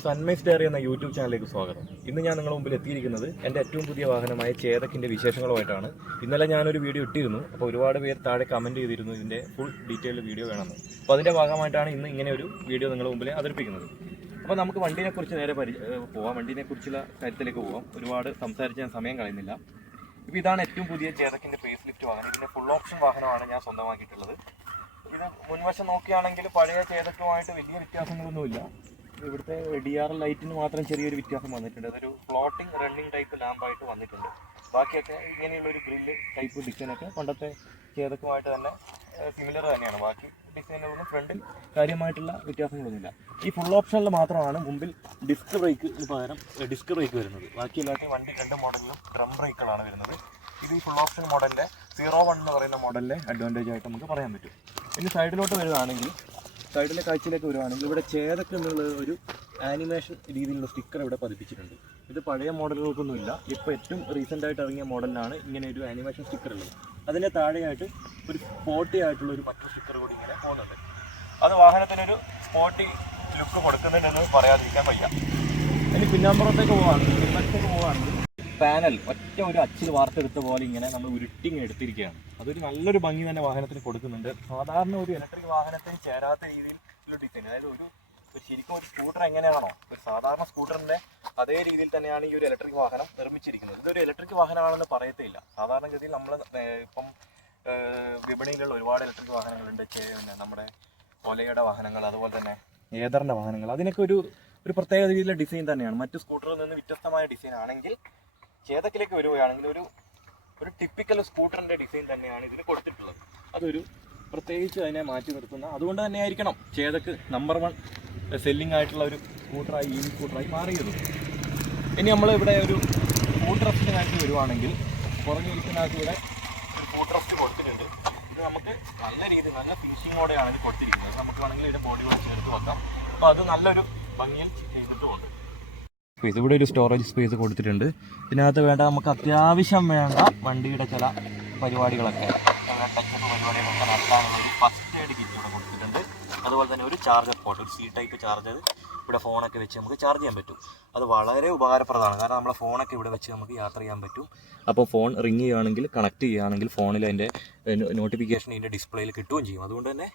സൺമൈസ് diary എന്ന YouTube ചാനലിലേക്ക് സ്വാഗതം. ഇന്ന് ഞാൻ നിങ്ങളുടെ മുമ്പിൽ എത്തിയിരിക്കുന്നത് എന്റെ ഏറ്റവും പുതിയ വാഹനമായ ചേതക്കിന്റെ വിശേഷങ്ങളുമായിട്ടാണ്. ഇന്നലെ ഞാനൊരു വീഡിയോ ഇട്ടിരുന്നു. അപ്പോൾ ഒരുപാട് പേർ താഴെ കമന്റ് ചെയ്തിരുന്നു ഇതിന്റെ ഫുൾ ഡീറ്റെയിൽഡ് വീഡിയോ വേണമെന്ന്. അപ്പോൾ അതിന്റെ ഭാഗമായിട്ടാണ് ഇന്ന് ഇങ്ങനെ ഒരു വീഡിയോ നിങ്ങളുടെ മുമ്പിൽ അവതരിപ്പിക്കുന്നത്. അപ്പോൾ നമുക്ക് വണ്ടിനെക്കുറിച്ച് നേരെ പരി പോവാം. വണ്ടിനെക്കുറിച്ചുള്ള കാര്യത്തിലേക്ക് പോവാം. ഒരുപാട് സംസാരിച്ച് ഞാൻ സമയം കളയുന്നില്ല. ഇപ്പോൾ ഇതാണ് ഏറ്റവും പുതിയ ചേതക്കിന്റെ ഫേസ് ലിഫ്റ്റ് വാഹനം. ഇതിന്റെ ഫുൾ ഓപ്ഷൻ വാഹനമാണ് ഞാൻ സ്വന്തമാക്കിയിട്ടുള്ളത്. ഇത് മുൻവശം നോക്കുകയാണെങ്കിൽ പഴയ ചേതക്കുമായിട്ട് വലിയ വ്യത്യാസങ്ങളൊന്നുമില്ല. ഇവിടുത്തെ ഡി ആർ ലൈറ്റിന് മാത്രം ചെറിയൊരു വ്യത്യാസം വന്നിട്ടുണ്ട്. അതൊരു ഫ്ലോട്ടിംഗ് റണ്ണിംഗ് ടൈപ്പ് ലാമ്പായിട്ട് വന്നിട്ടുണ്ട്. ബാക്കിയൊക്കെ ഇങ്ങനെയുള്ള ഒരു ഗ്രില്ല് ടൈപ്പ് ഡിസൈനൊക്കെ പണ്ടത്തെ ചേതക്കുമായിട്ട് തന്നെ സിമിലർ തന്നെയാണ്. ബാക്കി ഡിസൈനുകളൊന്നും ഫ്രണ്ടിൽ കാര്യമായിട്ടുള്ള വ്യത്യാസങ്ങളൊന്നുമില്ല. ഈ ഫുൾ ഓപ്ഷനിൽ മാത്രമാണ് മുമ്പിൽ ഡിസ്ക് ബ്രേക്കിന് പകരം ഡിസ്ക് ബ്രേക്ക് വരുന്നത്. ബാക്കി എല്ലാത്തിനും വണ്ടി രണ്ട് മോഡലിലും ഡ്രം ബ്രേക്കുകളാണ് വരുന്നത്. ഇത് ഫുൾ ഓപ്ഷൻ മോഡലിന്റെ സീറോ വൺ എന്ന് പറയുന്ന മോഡലിന്റെ അഡ്വാന്റേജ് ആയിട്ട് നമുക്ക് പറയാൻ പറ്റും. ഇനി സൈഡിലോട്ട് വരുവാണെങ്കിൽ സൈഡിലെ കാഴ്ചയിലേക്ക് വരുവാണെങ്കിൽ ഇവിടെ ചേതക്ക് എന്നുള്ള ഒരു ആനിമേഷൻ രീതിയിലുള്ള സ്റ്റിക്കർ ഇവിടെ പതിപ്പിച്ചിട്ടുണ്ട്. ഇത് പഴയ മോഡലുകൾക്കൊന്നുമില്ല. ഇപ്പോൾ ഏറ്റവും റീസെന്റ് ആയിട്ട് ഇറങ്ങിയ മോഡലിലാണ് ഇങ്ങനെ ഒരു ആനിമേഷൻ സ്റ്റിക്കർ ഉള്ളത്. അതിന്റെ താഴെയായിട്ട് ഒരു സ്പോട്ടി ആയിട്ടുള്ള ഒരു മറ്റൊരു സ്റ്റിക്കർ കൂടി ഇങ്ങനെ പോകുന്നുണ്ട്. അത് വാഹനത്തിനൊരു സ്പോട്ടി ലുക്ക് കൊടുക്കുന്നുണ്ടെന്ന് പറയാതിരിക്കാൻ വയ്യ. ഇനി പിന്നാമ്പുറത്തേക്ക് പോകുകയാണെങ്കിൽ പിന്നത്തേക്ക് പോവുകയാണെങ്കിൽ പാനൽ ഒറ്റ ഒരു അച്ചിൽ വാർത്തെടുത്ത പോലെ ഇങ്ങനെ നമ്മൾ ഉരുട്ടിങ് എടുത്തിരിക്കുകയാണ്. അതൊരു നല്ലൊരു ഭംഗി തന്നെ വാഹനത്തിന് കൊടുക്കുന്നുണ്ട്. സാധാരണ ഒരു ഇലക്ട്രിക് വാഹനത്തിന് ചേരാത്ത രീതിയിലുള്ള ഡിസൈൻ അതായത് ഒരു ശരിക്കും ഒരു സ്കൂട്ടർ എങ്ങനെയാണോ ഒരു സാധാരണ സ്കൂട്ടറിന്റെ അതേ രീതിയിൽ തന്നെയാണ് ഈ ഒരു ഇലക്ട്രിക് വാഹനം നിർമ്മിച്ചിരിക്കുന്നത്. ഇതൊരു ഇലക്ട്രിക് വാഹനമാണെന്ന് പറയത്തില്ല. സാധാരണഗതിയിൽ നമ്മൾ ഇപ്പം വിപണിയിലുള്ള ഒരുപാട് ഇലക്ട്രിക് വാഹനങ്ങളുണ്ട്. നമ്മുടെ ഒലയുടെ വാഹനങ്ങൾ അതുപോലെ തന്നെ ഏതറിന്റെ വാഹനങ്ങൾ. അതിനൊക്കെ ഒരു ഒരു പ്രത്യേക രീതിയിലുള്ള ഡിസൈൻ തന്നെയാണ്. മറ്റു സ്കൂട്ടറിൽ നിന്ന് വ്യത്യസ്തമായ ഡിസൈൻ ആണെങ്കിൽ ചേതക്കിലേക്ക് വരികയാണെങ്കിൽ ഒരു ഒരു ടിപ്പിക്കൽ സ്കൂട്ടറിന്റെ ഡിസൈൻ തന്നെയാണ് ഇതിന് കൊടുത്തിട്ടുള്ളത്. അതൊരു പ്രത്യേകിച്ച് അതിനെ മാറ്റി നിർത്തുന്ന അതുകൊണ്ട് തന്നെ ആയിരിക്കണം ചേതക്ക് നമ്പർ വൺ സെല്ലിംഗ് ആയിട്ടുള്ള ഒരു സ്കൂട്ടറായി ഈ സ്കൂട്ടറായി മാറിയത്. ഇനി നമ്മൾ ഇവിടെ ഒരു റെസ്റ്റിന് കാര്യത്തിൽ വരുവാണെങ്കിൽ പുറകിലിരിക്കുന്നതിനകത്ത് ഇവിടെ ഒരു റെസ്റ്റ് കൊടുത്തിട്ടുണ്ട്. ഇത് നമുക്ക് നല്ല രീതിയിൽ നല്ല ഫിനിഷിങ്ങോടെയാണ് ഇത് കൊടുത്തിരിക്കുന്നത്. നമുക്ക് വേണമെങ്കിൽ ഇതിന്റെ ബോഡി കൂടെ ചേർത്ത് വെക്കാം. അപ്പോൾ അത് നല്ലൊരു ഭംഗിയിൽ ചെയ്തിട്ടുമുണ്ട്. സ്പേസ് ഇവിടെ ഒരു സ്റ്റോറേജ് സ്പേസ് കൊടുത്തിട്ടുണ്ട്. ഇതിനകത്ത് വേണ്ട നമുക്ക് അത്യാവശ്യം വേണ്ട വണ്ടിയുടെ ചില പരിപാടികളൊക്കെ. പരിപാടികളൊക്കെ നടത്താനുള്ള ഒരു ഫസ്റ്റ് എയ്ഡ് കിറ്റ് ഇവിടെ കൊടുത്തിട്ടുണ്ട്. അതുപോലെ തന്നെ ഒരു ചാർജർ പോട്ട് ഒരു സി ടൈപ്പ് ചാർജർ ഇവിടെ ഫോണൊക്കെ വെച്ച് നമുക്ക് ചാർജ് ചെയ്യാൻ പറ്റും. അത് വളരെ ഉപകാരപ്രദമാണ്. കാരണം നമ്മളെ ഫോണൊക്കെ ഇവിടെ വെച്ച് നമുക്ക് യാത്ര ചെയ്യാൻ പറ്റും. അപ്പോൾ ഫോൺ റിങ് ചെയ്യുകയാണെങ്കിൽ കണക്ട് ചെയ്യുകയാണെങ്കിൽ ഫോണിൽ അതിന്റെ നോട്ടിഫിക്കേഷൻ ഇതിന്റെ ഡിസ്പ്ലേയിൽ കിട്ടുകയും ചെയ്യും. അതുകൊണ്ട് തന്നെ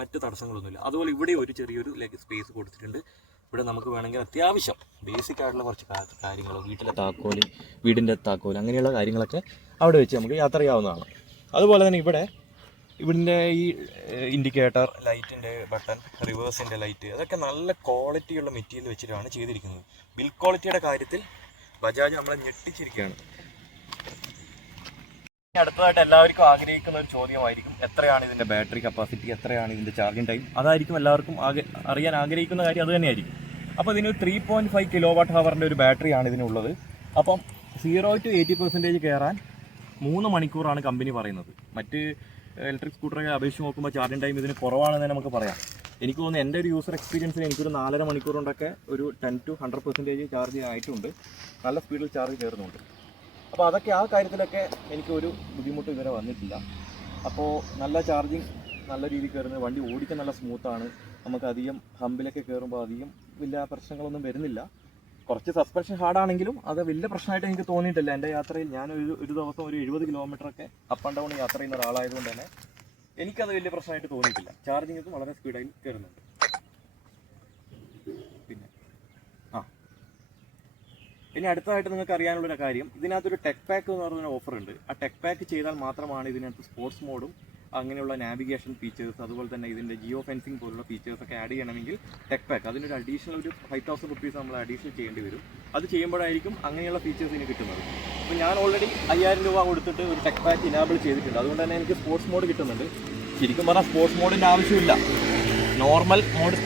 മറ്റ് തടസ്സങ്ങളൊന്നുമില്ല. അതുപോലെ ഇവിടെ ഒരു ചെറിയൊരു ലെഗ് സ്പേസ് കൊടുത്തിട്ടുണ്ട്. ഇവിടെ നമുക്ക് വേണമെങ്കിൽ അത്യാവശ്യം ബേസിക് ആയിട്ടുള്ള കുറച്ച് കാര്യങ്ങൾ വീട്ടിലെ താക്കോൽ വീടിന്റെ താക്കോൽ അങ്ങനെയുള്ള കാര്യങ്ങളൊക്കെ അവിടെ വെച്ച് നമുക്ക് യാത്ര ചെയ്യാവുന്നതാണ്. അതുപോലെ തന്നെ ഇവിടെ ഇവിടിന്റെ ഈ ഇൻഡിക്കേറ്റർ ലൈറ്റിന്റെ ബട്ടൺ റിവേഴ്സിന്റെ ലൈറ്റ് അതൊക്കെ നല്ല ക്വാളിറ്റിയുള്ള മെറ്റീരിയൽ വെച്ചിട്ടാണ് ചെയ്തിരിക്കുന്നത്. ബിൽ ക്വാളിറ്റിയുടെ കാര്യത്തിൽ ബജാജ് നമ്മളെ ഞെട്ടിച്ചിരിക്കുകയാണ്. അടുത്തതായിട്ട് എല്ലാവർക്കും ആഗ്രഹിക്കുന്ന ഒരു ചോദ്യമായിരിക്കും. എത്രയാണ് ഇതിന്റെ ബാറ്ററി കപ്പാസിറ്റി എത്രയാണ് ഇതിന്റെ ചാർജിങ് ടൈം അതായിരിക്കും എല്ലാവർക്കും അറിയാൻ ആഗ്രഹിക്കുന്ന കാര്യം അത് തന്നെയായിരിക്കും. അപ്പോൾ ഇതിന് three point five kilo watt ഹവറിന്റെ ഒരു ബാറ്ററി ആണ് ഇതിനുള്ളത്. അപ്പം സീറോ ടു എയ്റ്റി പെർസെന്റേജ് കയറാൻ മൂന്ന് മണിക്കൂറാണ് കമ്പനി പറയുന്നത്. മറ്റ് ഇലക്ട്രിക് സ്കൂട്ടറൊക്കെ അപേക്ഷിച്ച് നോക്കുമ്പോൾ ചാർജിങ് ടൈം ഇതിന് കുറവാണെന്ന് തന്നെ നമുക്ക് പറയാം. എനിക്ക് തോന്നുന്നു എന്റെ ഒരു യൂസർ എക്സ്പീരിയൻസിൽ എനിക്കൊരു നാലര മണിക്കൂർ കൊണ്ടൊക്കെ ഒരു ten to hundred percentage charge ആയിട്ടുണ്ട്. നല്ല സ്പീഡിൽ ചാർജ് കയറുന്നുണ്ട്. അപ്പോൾ അതൊക്കെ ആ കാര്യത്തിലൊക്കെ എനിക്ക് ഒരു ബുദ്ധിമുട്ട് ഇതുവരെ വന്നിട്ടില്ല. അപ്പോൾ നല്ല ചാർജിങ് നല്ല രീതിയിൽ കയറുന്നത് വണ്ടി ഓടിക്കാൻ നല്ല സ്മൂത്താണ് നമുക്ക് അധികം ഹമ്പിലൊക്കെ കയറുമ്പോൾ അധികം വലിയ പ്രശ്നങ്ങളൊന്നും വരുന്നില്ല. കുറച്ച് സസ്പെൻഷൻ ഹാർഡാണെങ്കിലും അത് വലിയ പ്രശ്നമായിട്ട് എനിക്ക് തോന്നിയിട്ടില്ല. എന്റെ യാത്രയിൽ ഞാൻ ഒരു ഒരു ദിവസം ഒരു എഴുപത് ഒക്കെ അപ്പ് ആൻഡ് ഡൗൺ യാത്ര ചെയ്യുന്ന ഒരാളായതുകൊണ്ട് തന്നെ എനിക്കത് വലിയ പ്രശ്നമായിട്ട് തോന്നിയിട്ടില്ല. ചാർജിങ്ങൊക്കെ വളരെ സ്പീഡായി കയറുന്നുണ്ട് പിന്നെ ആ ഇനി അടുത്തതായിട്ട് നിങ്ങൾക്ക് അറിയാനുള്ള ഒരു കാര്യം. ഇതിനകത്തൊരു ടെക് പാക്ക് എന്ന് പറഞ്ഞ ഓഫർ ഉണ്ട്. ആ ടെക് പാക്ക് ചെയ്താൽ മാത്രമാണ് ഇതിനകത്ത് സ്പോർട്സ് മോഡും അങ്ങനെയുള്ള നാവിഗേഷൻ ഫീച്ചേഴ്സ് അതുപോലെ തന്നെ ഇതിന്റെ ജിയോ ഫെൻസിങ് പോലുള്ള ഫീച്ചേഴ്സ് ഒക്കെ ആഡ് ചെയ്യണമെങ്കിൽ ടെക് പാക്ക് അതിനൊരു അഡീഷണൽ ഒരു ഫൈവ് തൗസൻഡ് റുപ്പീസ് നമ്മൾ അഡീഷണൽ ചെയ്യേണ്ടി വരും. അത് ചെയ്യുമ്പോഴായിരിക്കും അങ്ങനെയുള്ള ഫീച്ചേഴ്സ് ഇനി കിട്ടുന്നത്. അപ്പോൾ ഞാൻ ഓൾറെഡി അയ്യായിരം രൂപ കൊടുത്തിട്ട് ഒരു ടെക് പാക്ക് ഇനാബിൾ ചെയ്തിട്ടുണ്ട്. അതുകൊണ്ട് തന്നെ എനിക്ക് സ്പോർട്സ് മോഡ് കിട്ടുന്നുണ്ട്. ശരിക്കും പറഞ്ഞാൽ സ്പോർട്സ് മോഡിന്റെ ആവശ്യമില്ല. നോർമൽ മോഡ്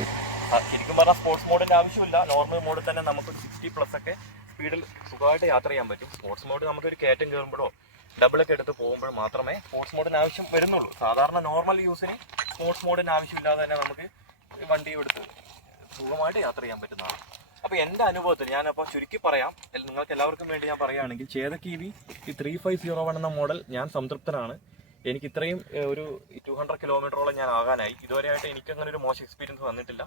ശരിക്കും പറഞ്ഞാൽ സ്പോർട്സ് മോഡിന്റെ ആവശ്യമില്ല. നോർമൽ മോഡിൽ തന്നെ നമുക്ക് സിക്സ്റ്റി പ്ലസ് ഒക്കെ സ്പീഡിൽ സുഖമായിട്ട് യാത്ര ചെയ്യാൻ പറ്റും. സ്പോർട്സ് മോഡ് നമുക്കൊരു കയറ്റം കയറുമ്പോഴോ ഡബിളൊക്കെ എടുത്ത് പോകുമ്പോൾ മാത്രമേ സ്പോർട്സ് മോഡിന് ആവശ്യം വരുന്നുള്ളൂ. സാധാരണ നോർമൽ യൂസിന് സ്പോർട്സ് മോഡിന് ആവശ്യമില്ലാതെ തന്നെ നമുക്ക് വണ്ടി എടുത്ത് സുഖമായിട്ട് യാത്ര ചെയ്യാൻ പറ്റുന്നതാണ്. അപ്പോൾ എന്റെ അനുഭവത്തിൽ ഞാനപ്പോൾ ചുരുക്കി പറയാം. നിങ്ങൾക്ക് എല്ലാവർക്കും വേണ്ടി ഞാൻ പറയുകയാണെങ്കിൽ ചേതക്ക് ഇ വി ഈ ത്രീ ഫൈവ് സീറോ വൺ എന്ന മോഡൽ ഞാൻ സംതൃപ്തനാണ്. എനിക്ക് ഇത്രയും ഒരു ടു ഹൺഡ്രഡ് കിലോമീറ്ററോളം ഞാൻ ആകാനായി. ഇതുവരെയായിട്ട് എനിക്ക് അങ്ങനെ ഒരു മോശം എക്സ്പീരിയൻസ് വന്നിട്ടില്ല.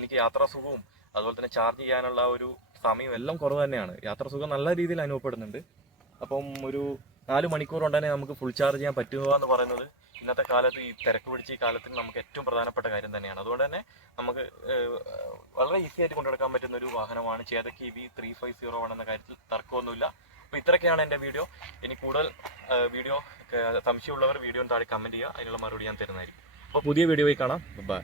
എനിക്ക് യാത്രാ സുഖവും അതുപോലെ തന്നെ ചാർജ് ചെയ്യാനുള്ള ഒരു സമയം എല്ലാം കുറവ് തന്നെയാണ്. യാത്ര സുഖം നല്ല രീതിയിൽ അനുഭവപ്പെടുന്നുണ്ട്. അപ്പം ഒരു നാല് മണിക്കൂർ കൊണ്ട് തന്നെ നമുക്ക് ഫുൾ ചാർജ് ചെയ്യാൻ പറ്റുക എന്ന് പറയുന്നത് ഇന്നത്തെ കാലത്ത് ഈ തിരക്ക് പിടിച്ച ഈ കാലത്തിൽ നമുക്ക് ഏറ്റവും പ്രധാനപ്പെട്ട കാര്യം തന്നെയാണ്. അതുകൊണ്ട് തന്നെ നമുക്ക് വളരെ ഈസി ആയിട്ട് കൊണ്ടെടുക്കാൻ പറ്റുന്ന ഒരു വാഹനമാണ് Chetak E V three five zero one എന്ന കാര്യത്തിൽ തർക്കമൊന്നുമില്ല. അപ്പോൾ ഇത്രയൊക്കെയാണ് എന്റെ വീഡിയോ. ഇനി കൂടുതൽ വീഡിയോ സംശയമുള്ളവർ വീഡിയോ താഴെ കമന്റ് ചെയ്യുക. അതിനുള്ള മറുപടി ഞാൻ തരുന്നതായിരിക്കും. അപ്പോൾ പുതിയ വീഡിയോയിൽ കാണാം. ബൈ